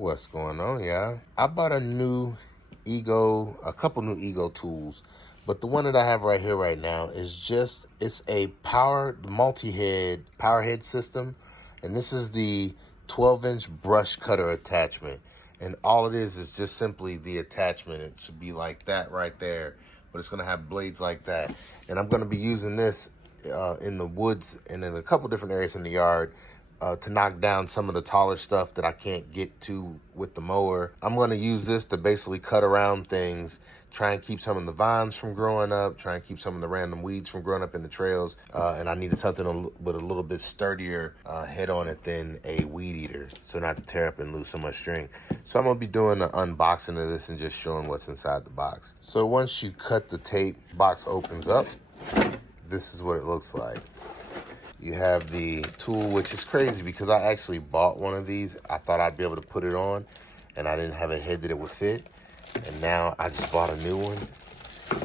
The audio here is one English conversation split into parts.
What's going on, y'all? I bought a couple new Ego tools, but the one that I have right here right now is it's a multi-head power head system, and this is the 12-inch brush cutter attachment. And all it is just simply the attachment. It should be like that right there, but it's gonna have blades like that. And I'm gonna be using this in the woods and in a couple different areas in the yard to knock down some of the taller stuff that I can't get to with the mower. I'm going to use this to basically cut around things, try and keep some of the vines from growing up, try and keep some of the random weeds from growing up in the trails. And I needed something with a little bit sturdier head on it than a weed eater, so not to tear up and lose so much string. So I'm going to be doing an unboxing of this and just showing what's inside the box. So once you cut the tape, box opens up. This is what it looks like. You have the tool, which is crazy because I actually bought one of these. I thought I'd be able to put it on, and I didn't have a head that it would fit. And now I just bought a new one.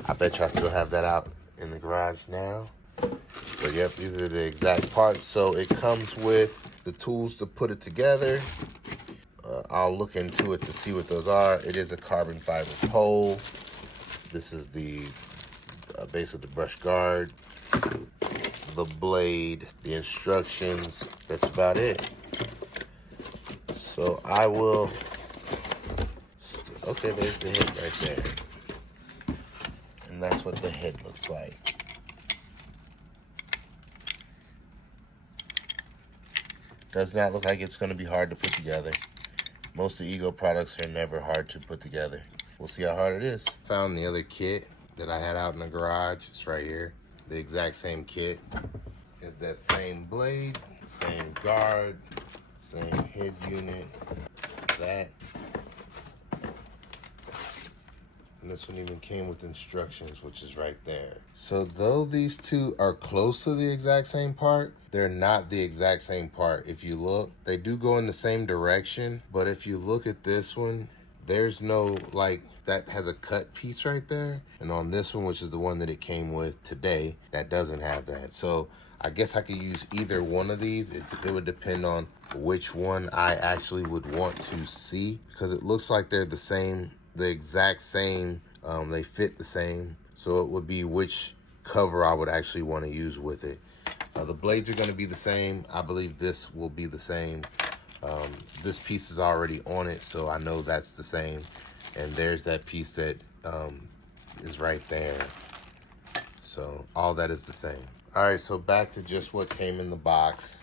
I bet you I still have that out in the garage now. But yep, these are the exact parts. So it comes with the tools to put it together. I'll look into it to see what those are. It is a carbon fiber pole. This is the base of the brush guard. The blade, the instructions, that's about it. So I will, okay, there's the head right there. And that's what the head looks like. Does not look like it's gonna be hard to put together. Most of the Ego products are never hard to put together. We'll see how hard it is. Found the other kit that I had out in the garage. It's right here. The exact same kit. Is that same blade, same guard, same head unit, that. And this one even came with instructions, which is right there. So though these two are close to the exact same part, they're not the exact same part. If you look, they do go in the same direction, but if you look at this one, there's no, like, that has a cut piece right there. And on this one, which is the one that it came with today, that doesn't have that. So I guess I could use either one of these. It would depend on which one I actually would want to see, because it looks like they're the same, the exact same. They fit the same. So it would be which cover I would actually want to use with it. The blades are going to be the same. I believe this will be the same. This piece is already on it, so I know that's the same. And there's that piece that is right there. So all that is the same. All right, so back to just what came in the box.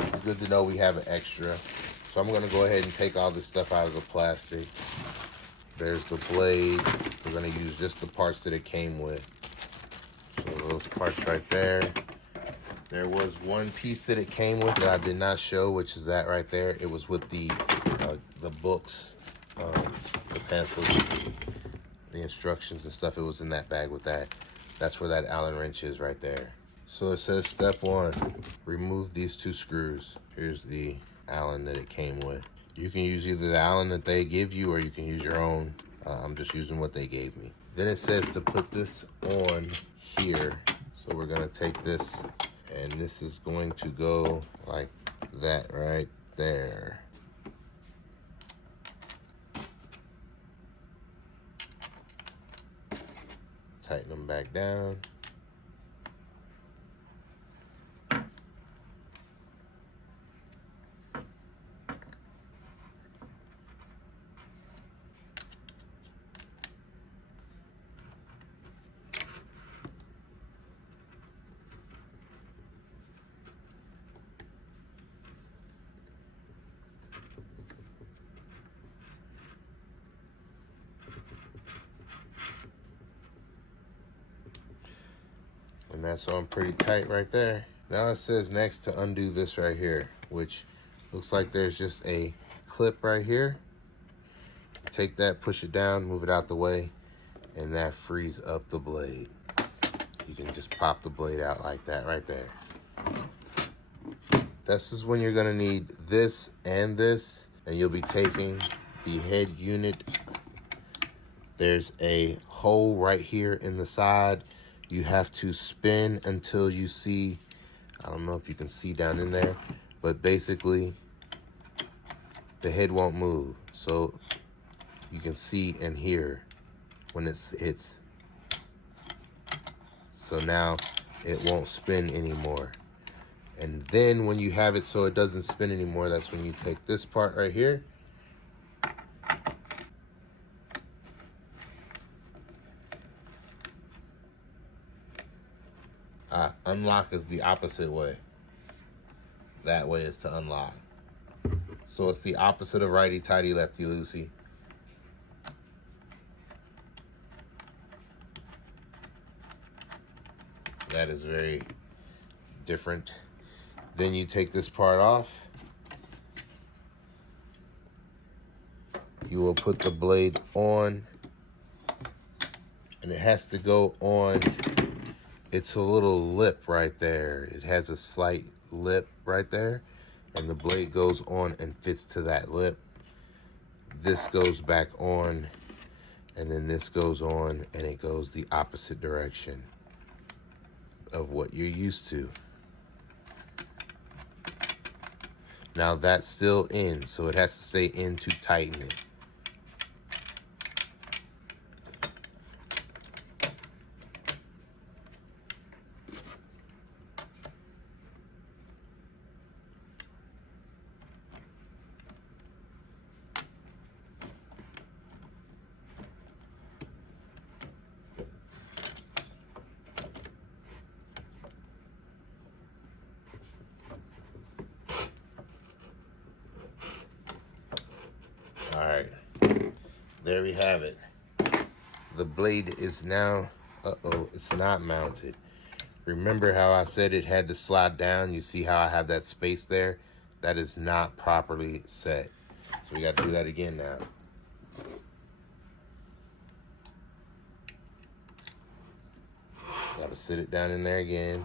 It's good to know we have an extra. So I'm gonna go ahead and take all this stuff out of the plastic. There's the blade. We're gonna use just the parts that it came with. So those parts right there. There was one piece that it came with that I did not show, which is that right there. It was with the books, the pamphlets, the instructions and stuff. It was in that bag with that. That's where that Allen wrench is right there. So it says step 1, remove these 2 screws. Here's the Allen that it came with. You can use either the Allen that they give you or you can use your own. I'm just using what they gave me. Then it says to put this on here. So we're gonna take this, and this is going to go like that right there. Tighten them back down. And that's on pretty tight right there. Now it says next to undo this right here, which looks like there's just a clip right here. Take that, push it down, move it out the way, and that frees up the blade. You can just pop the blade out like that right there. This is when you're gonna need this, and you'll be taking the head unit. There's a hole right here in the side. You have to spin until you see, I don't know if you can see down in there, but basically the head won't move. So you can see and hear when it hits. So now it won't spin anymore. And then when you have it so it doesn't spin anymore, that's when you take this part right here. Unlock is the opposite way. That way is to unlock. So it's the opposite of righty-tighty, lefty-loosey. That is very different. Then you take this part off. You will put the blade on, and it has to go on. It's a little lip right there. It has a slight lip right there, and the blade goes on and fits to that lip. This goes back on, and then this goes on, and it goes the opposite direction of what you're used to. Now that's still in, so it has to stay in to tighten it. All right, there we have it. The blade is now, it's not mounted. Remember how I said it had to slide down? You see how I have that space there? That is not properly set. So we got to do that again now. Got to sit it down in there again.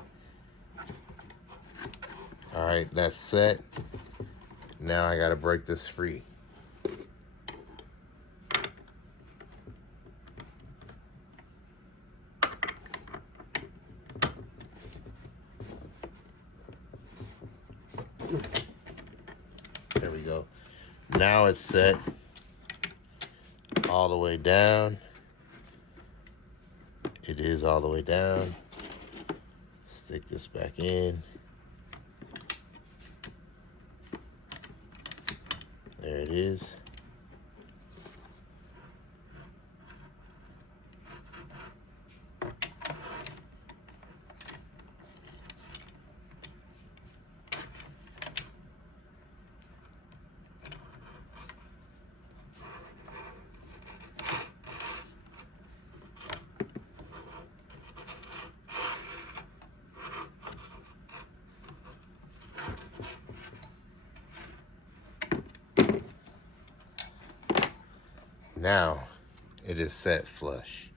All right, that's set. Now I got to break this free. There we go. Now it's set all the way down. It is all the way down. Stick this back in. There it is. Now it is set flush.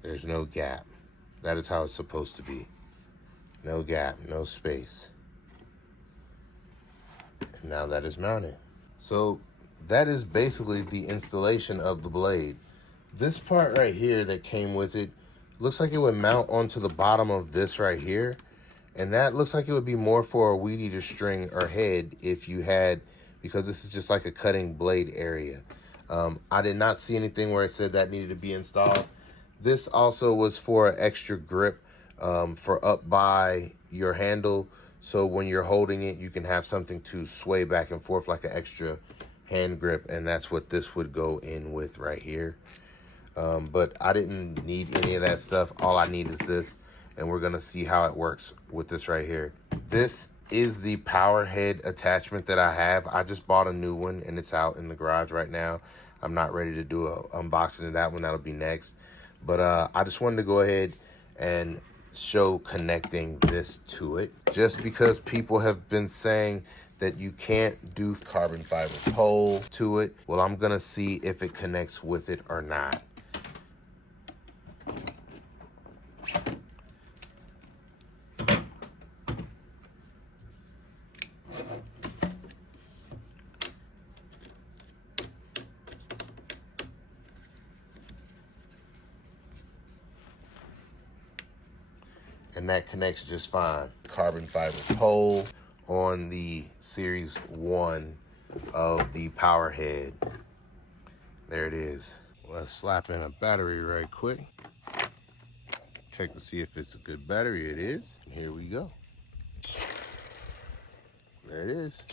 There's no gap. That is how it's supposed to be. No gap, no space. And now that is mounted. So that is basically the installation of the blade. This part right here that came with it looks like it would mount onto the bottom of this right here. And that looks like it would be more for a weed eater string or head if you had, because this is just like a cutting blade area. I did not see anything where it said that needed to be installed. This also was for an extra grip for up by your handle. So when you're holding it, you can have something to sway back and forth like an extra hand grip. And that's what this would go in with right here. But I didn't need any of that stuff. All I need is this. And we're going to see how it works with this right here. This is the power head attachment that I have. I just bought a new one and it's out in the garage right now. I'm not ready to do an unboxing of that one. That'll be next. But I just wanted to go ahead and show connecting this to it. Just because people have been saying that you can't do carbon fiber pole to it. Well, I'm going to see if it connects with it or not. And that connects just fine. Carbon fiber pole on the Series 1 of the power head. There it is. Let's slap in a battery right quick. Check to see if it's a good battery. It is. Here we go. There it is.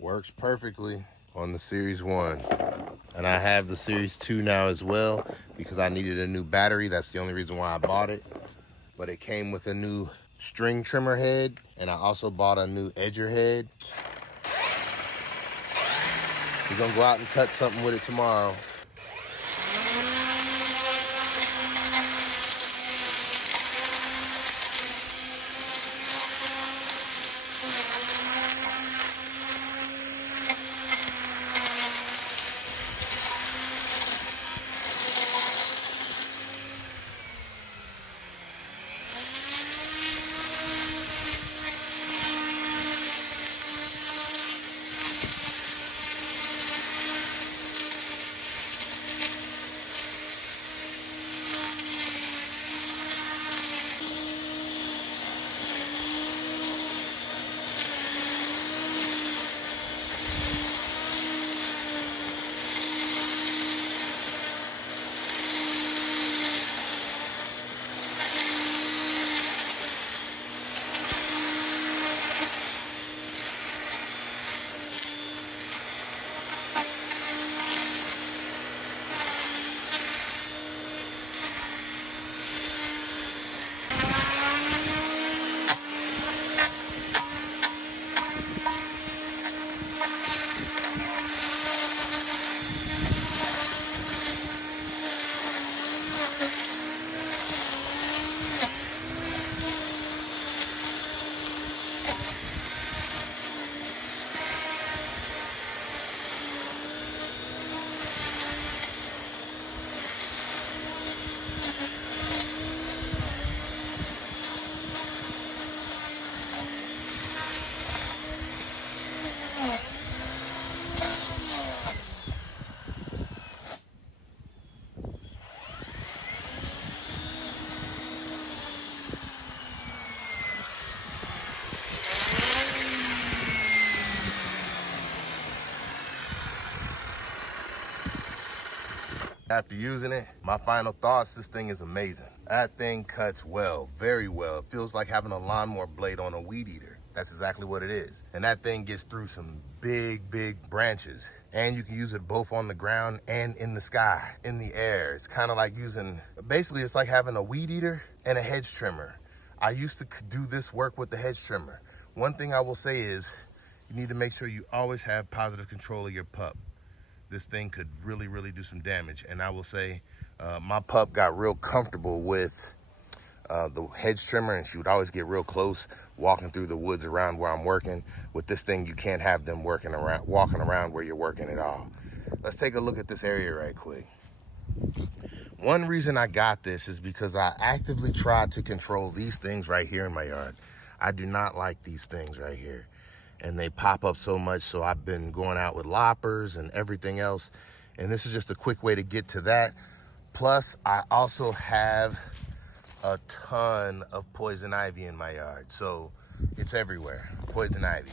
Works perfectly on the Series 1. And I have the Series 2 now as well because I needed a new battery. That's the only reason why I bought it. But it came with a new string trimmer head, and I also bought a new edger head. We're gonna go out and cut something with it tomorrow. After using it, my final thoughts, this thing is amazing. That thing cuts well, very well. It feels like having a lawnmower blade on a weed eater. That's exactly what it is. And that thing gets through some big, big branches. And you can use it both on the ground and in the sky, in the air. It's kind of like using, basically it's like having a weed eater and a hedge trimmer. I used to do this work with the hedge trimmer. One thing I will say is, you need to make sure you always have positive control of your pup. This thing could really, really do some damage. And I will say, my pup got real comfortable with the hedge trimmer, and she would always get real close walking through the woods around where I'm working. With this thing, you can't have them walking around where you're working at all. Let's take a look at this area right quick. One reason I got this is because I actively tried to control these things right here in my yard. I do not like these things right here. And they pop up so much, so I've been going out with loppers and everything else. And this is just a quick way to get to that. Plus, I also have a ton of poison ivy in my yard. So it's everywhere. Poison ivy,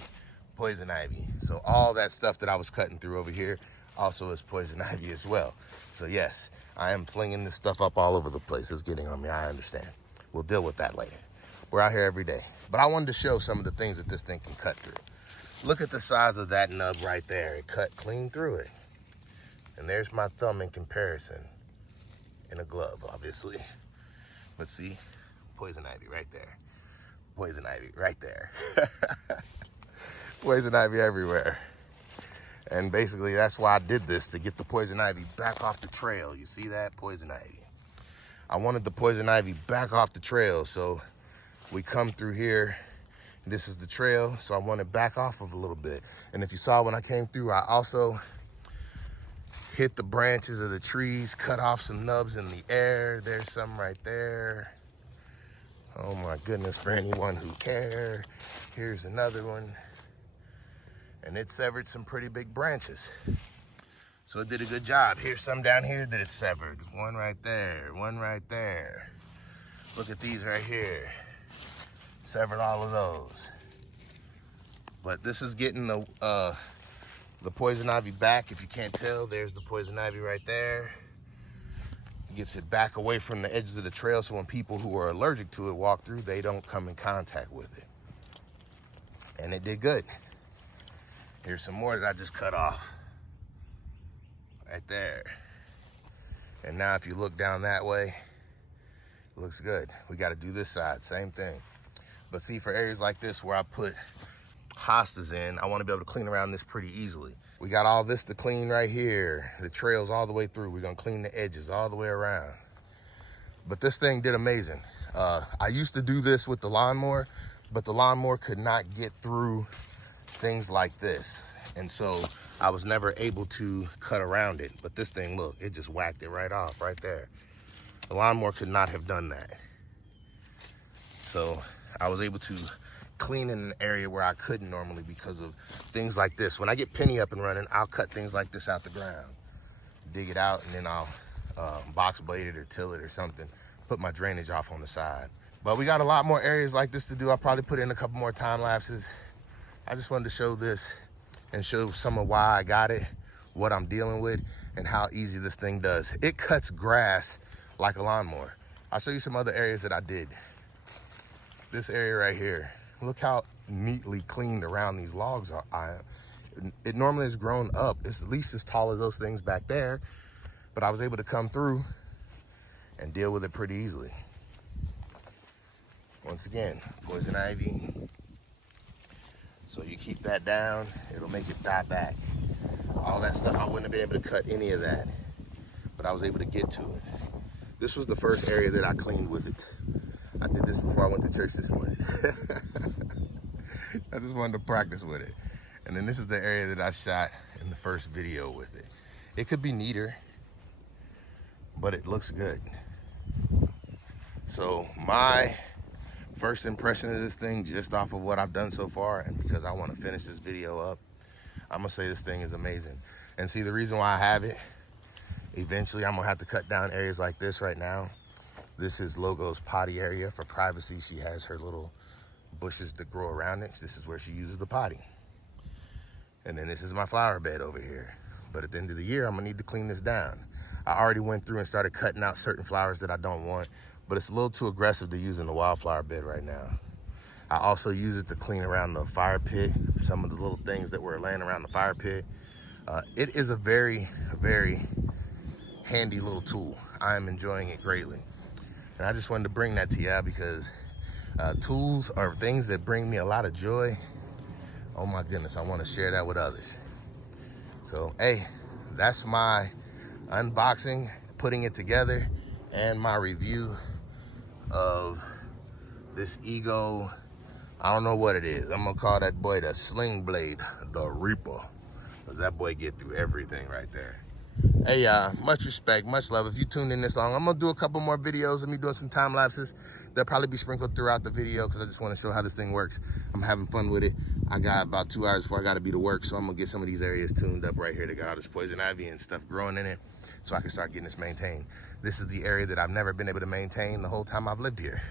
poison ivy. So all that stuff that I was cutting through over here also is poison ivy as well. So yes, I am flinging this stuff up all over the place. It's getting on me, I understand. We'll deal with that later. We're out here every day. But I wanted to show some of the things that this thing can cut through. Look at the size of that nub right there. It cut clean through it. And there's my thumb in comparison. In a glove, obviously. But see, poison ivy right there. Poison ivy right there. Poison ivy everywhere. And basically that's why I did this, to get the poison ivy back off the trail. You see that? Poison ivy. I wanted the poison ivy back off the trail. So we come through here. This is the trail. So I want it back off of a little bit. And if you saw when I came through, I also hit the branches of the trees, cut off some nubs in the air. There's some right there. Oh my goodness, for anyone who cared. Here's another one. And it severed some pretty big branches. So it did a good job. Here's some down here that it severed. One right there, one right there. Look at these right here. Severed all of those. But this is getting the poison ivy back. If you can't tell, there's the poison ivy right there. It gets it back away from the edges of the trail, so when people who are allergic to it walk through, they don't come in contact with it. And it did good. Here's some more that I just cut off. Right there. And now if you look down that way, it looks good. We got to do this side, same thing. But see, for areas like this where I put hostas in, I want to be able to clean around this pretty easily. We got all this to clean right here. The trails all the way through. We're going to clean the edges all the way around. But this thing did amazing. I used to do this with the lawnmower, but the lawnmower could not get through things like this. And so I was never able to cut around it. But this thing, look, it just whacked it right off right there. The lawnmower could not have done that. So I was able to clean in an area where I couldn't normally because of things like this. When I get Penny up and running, I'll cut things like this out the ground, dig it out, and then I'll box blade it or till it or something, put my drainage off on the side. But we got a lot more areas like this to do. I'll probably put in a couple more time lapses. I just wanted to show this and show some of why I got it, what I'm dealing with, and how easy this thing does. It cuts grass like a lawnmower. I'll show you some other areas that I did. This area right here. Look how neatly cleaned around these logs are. It normally is grown up. It's at least as tall as those things back there, but I was able to come through and deal with it pretty easily. Once again, poison ivy. So you keep that down, it'll make it die back. All that stuff, I wouldn't have been able to cut any of that, but I was able to get to it. This was the first area that I cleaned with it. I did this before I went to church this morning. I just wanted to practice with it. And then this is the area that I shot in the first video with it. It could be neater, but it looks good. So my first impression of this thing, just off of what I've done so far, and because I want to finish this video up, I'm gonna say this thing is amazing. And see, the reason why I have it, eventually I'm gonna have to cut down areas like this right now. This is Logo's potty area for privacy. She has her little bushes that grow around it. This is where she uses the potty. And then this is my flower bed over here. But at the end of the year, I'm gonna need to clean this down. I already went through and started cutting out certain flowers that I don't want, but it's a little too aggressive to use in the wildflower bed right now. I also use it to clean around the fire pit, some of the little things that were laying around the fire pit. It is a very, very handy little tool. I am enjoying it greatly. And I just wanted to bring that to you because tools are things that bring me a lot of joy. Oh my goodness, I want to share that with others. So, hey, that's my unboxing, putting it together, and my review of this Ego. I don't know what it is. I'm gonna call that boy the Sling Blade, the Reaper, because that boy get through everything right there. Hey, much respect, much love. If you tuned in this long, I'm gonna do a couple more videos of me doing some time lapses. They'll probably be sprinkled throughout the video because I just want to show how this thing works. I'm having fun with it. I got about 2 hours before I got to be to work, so I'm gonna get some of these areas tuned up right here. They got all this poison ivy and stuff growing in it, so I can start getting this maintained. This is the area that I've never been able to maintain the whole time I've lived here.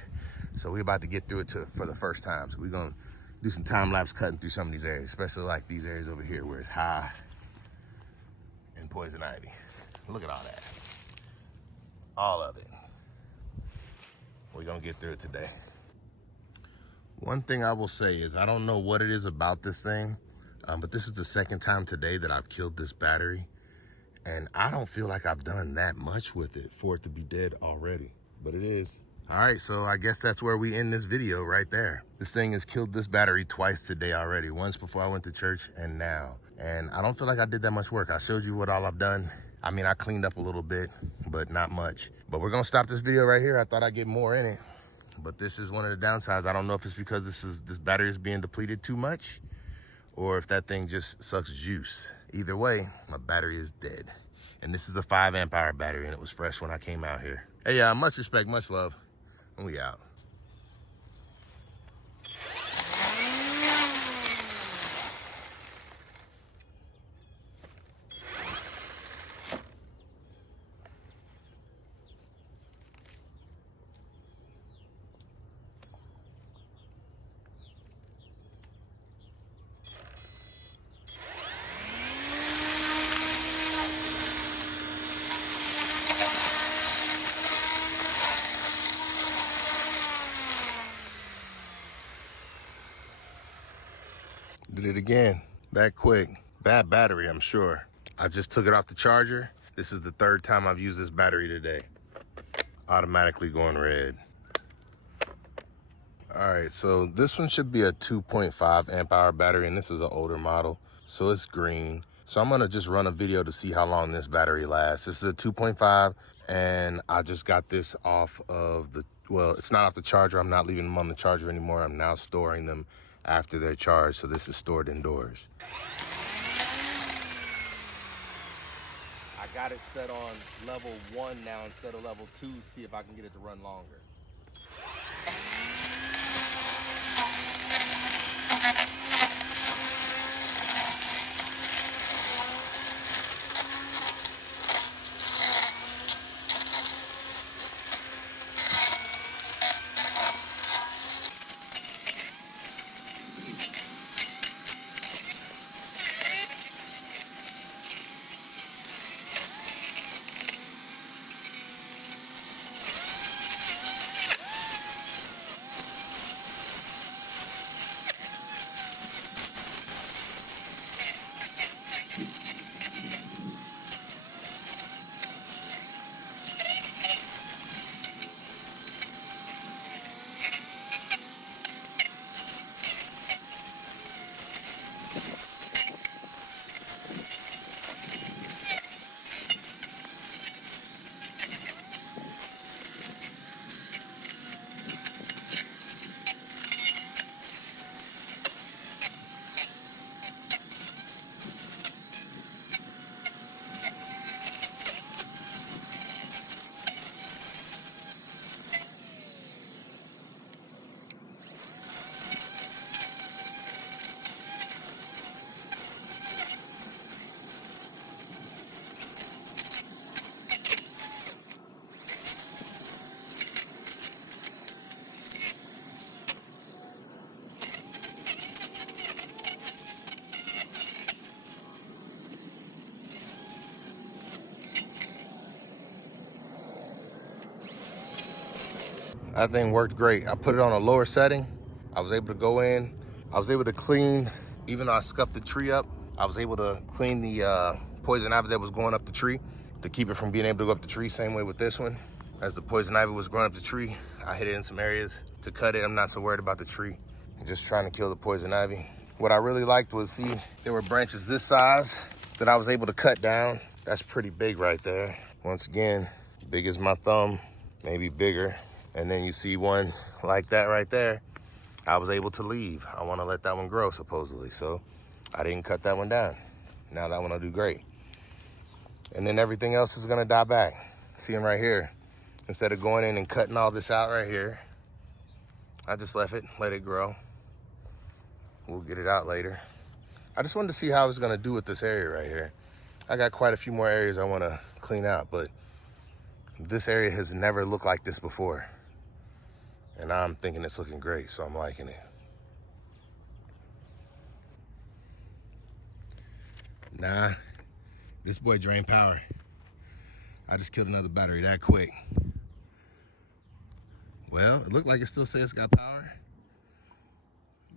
So we're about to get through it for the first time. So we're gonna do some time lapse cutting through some of these areas, especially like these areas over here where it's high and poison ivy. Look at all that. All of it. We're gonna get through it today. One thing I will say is I don't know what it is about this thing, but this is the second time today that I've killed this battery. And I don't feel like I've done that much with it for it to be dead already, but it is. All right, so I guess that's where we end this video right there. This thing has killed this battery twice today already, once before I went to church and now. And I don't feel like I did that much work. I showed you what all I've done. I mean, I cleaned up a little bit, but not much. But we're gonna stop this video right here. I thought I'd get more in it, but this is one of the downsides. I don't know if it's because this battery is being depleted too much, or if that thing just sucks juice. Either way, my battery is dead. And this is a 5 amp hour battery, and it was fresh when I came out here. Hey, much respect, much love, and we out. Did it again, that quick. Bad battery, I'm sure. I just took it off the charger. This is the 3rd time I've used this battery today. Automatically going red. All right, so this one should be a 2.5 amp hour battery, and this is an older model, so it's green. So I'm gonna just run a video to see how long this battery lasts. This is a 2.5, and I just got this off of the, well, it's not off the charger. I'm not leaving them on the charger anymore. I'm now storing them after they're charged, so this is stored indoors. I got it set on level 1 now instead of level 2, see if I can get it to run longer. That thing worked great. I put it on a lower setting. I was able to go in. I was able to clean, even though I scuffed the tree up, I was able to clean the poison ivy that was going up the tree to keep it from being able to go up the tree. Same way with this one. As the poison ivy was growing up the tree, I hit it in some areas to cut it. I'm not so worried about the tree. I'm just trying to kill the poison ivy. What I really liked was, see, there were branches this size that I was able to cut down. That's pretty big right there. Once again, big as my thumb, maybe bigger. And then you see one like that right there. I was able to leave. I want to let that one grow, supposedly. So I didn't cut that one down. Now that one will do great. And then everything else is gonna die back. See them right here. Instead of going in and cutting all this out right here, I just left it, let it grow. We'll get it out later. I just wanted to see how I was gonna do with this area right here. I got quite a few more areas I wanna clean out, but this area has never looked like this before. And I'm thinking it's looking great, so I'm liking it. Nah, this boy drained power. I just killed another battery that quick. Well, it looked like it still says it's got power.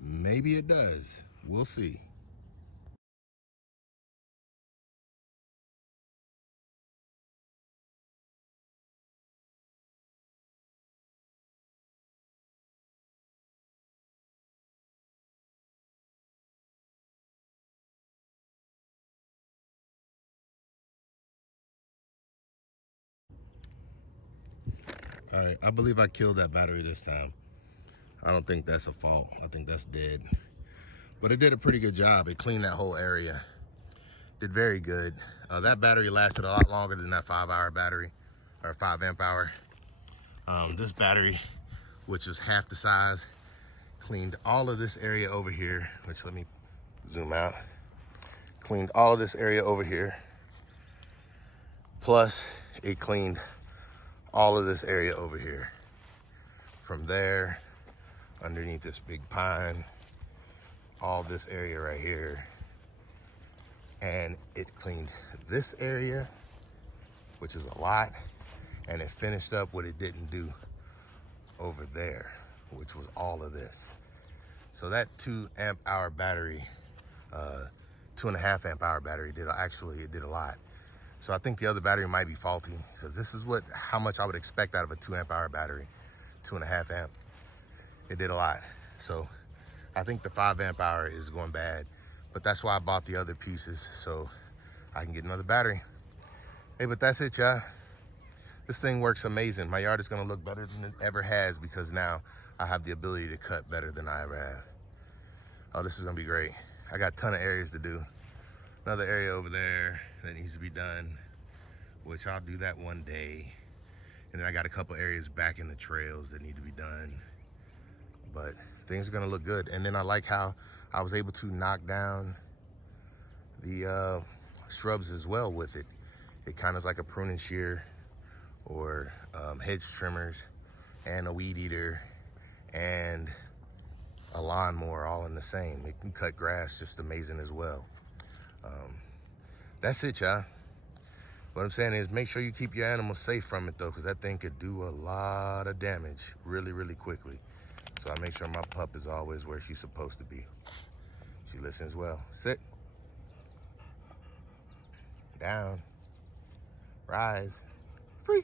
Maybe it does. We'll see. All right, I believe I killed that battery this time. I don't think that's a fault. I think that's dead. But it did a pretty good job. It cleaned that whole area. Did very good. That battery lasted a lot longer than that 5-hour battery, or 5 amp hour. This battery, which is half the size, cleaned all of this area over here, which let me zoom out. Cleaned all of this area over here. Plus, it cleaned all of this area over here. From there, underneath this big pine, all this area right here. And it cleaned this area, which is a lot. And it finished up what it didn't do over there, which was all of this. So that 2 amp hour battery, 2.5 amp hour battery it did a lot. So I think the other battery might be faulty, because this is how much I would expect out of a 2 amp hour battery, 2.5 amp. It did a lot. So I think the 5 amp hour is going bad, but that's why I bought the other pieces, so I can get another battery. Hey, but that's it, y'all. This thing works amazing. My yard is gonna look better than it ever has, because now I have the ability to cut better than I ever have. Oh, this is gonna be great. I got a ton of areas to do. Another area over there that needs to be done, which I'll do that one day. And then I got a couple areas back in the trails that need to be done. But things are gonna look good. And then I like how I was able to knock down the shrubs as well with it. It kind of is like a pruning shear, or hedge trimmers, and a weed eater, and a lawnmower all in the same. It can cut grass just amazing as well. That's it, y'all. What I'm saying is, make sure you keep your animals safe from it though, because that thing could do a lot of damage really, really quickly. So I make sure my pup is always where she's supposed to be. She listens well. Sit. Down. Rise. Free.